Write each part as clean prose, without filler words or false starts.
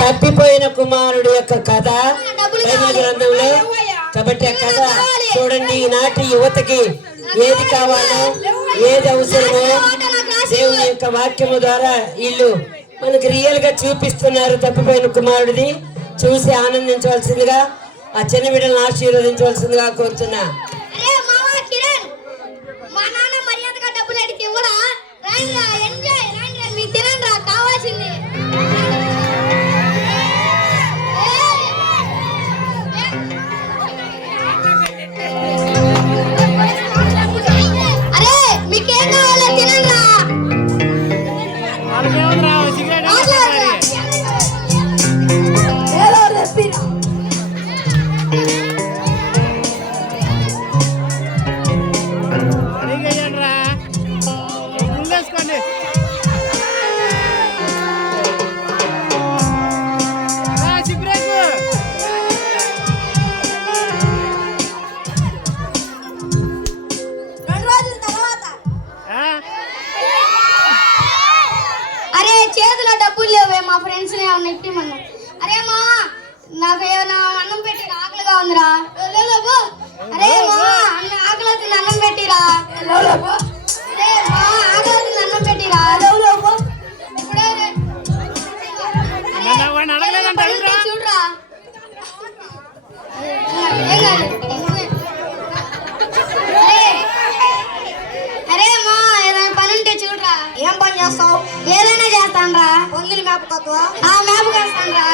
తప్పిపోయిన కుమారుడు యొక్క కథ బైబిల్ గ్రంథంలో. కాబట్టి ఆ కథ చూడండి. ఈనాటి యువతకి ఏది కావాలో, ఏది అవసరమో దేవుని యొక్క వాక్యము ద్వారా వీళ్ళు మనకి రియల్ గా చూపిస్తున్నారు. తప్పిపోయిన కుమారుడిది చూసి ఆనందించవలసిందిగా, ఆ చిన్న బిడ్డలను ఆశీర్వదించవలసిందిగా కోరుతున్నా. చేతిలో డబ్బులు లేవే, మా ఫ్రెండ్స్ నెట్టిమన్నా. అరే మా నాకు ఏమైనా అన్నం పెట్టి ఆకలిగా ఉందిరా. అరే మా ఆకలి అవుతుంది అన్నం పెట్టిరా. అరే మా ఆకలి అవుతుంది అన్నం పెట్టిరా. చూడరా అరే మా ఏదైనా పని ఉంటే చూడరా. ఏం పని చేస్తావు? ఏదైనా చేస్తాను రా. పొంగిలి మేపకొద్దు. ఆ మేపకొస్తాను రా.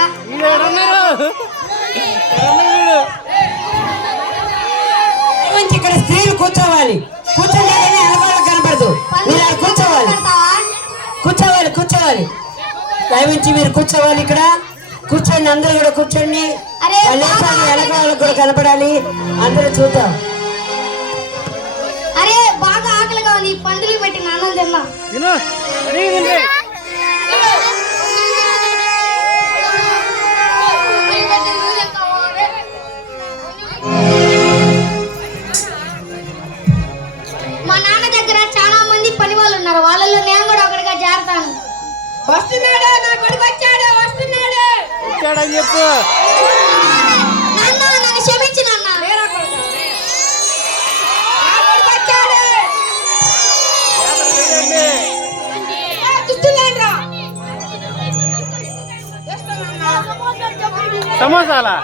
ఇక్కడ స్త్రీలు కూర్చోవాలి. కూర్చోండి, కనపడదు. మీరు కూర్చోవాలి, కూర్చోవాలి, కూర్చోవాలి. దయవించి మీరు కూర్చోవాలి. ఇక్కడ కూర్చోండి, అందరూ కూడా కూర్చోండి. ఎలకాలకు కూడా కనపడాలి. అందరూ చూద్దాం. అరే బాగా ఆకలిగా ఉంది, పందులు పెట్టి నాన్న తిన్నా. మా నాన్న దగ్గర చాలా మంది పని వాళ్ళు ఉన్నారు. వాళ్ళలో నేను కూడా ఒకటిగా చేరతాను. వస్తున్నాడు, నా కొడుకు వచ్చాడు, వస్తున్నాడు వచ్చాడని చెప్పు. నాన్న నన్ను క్షమించు నాన్న. సమోసాలా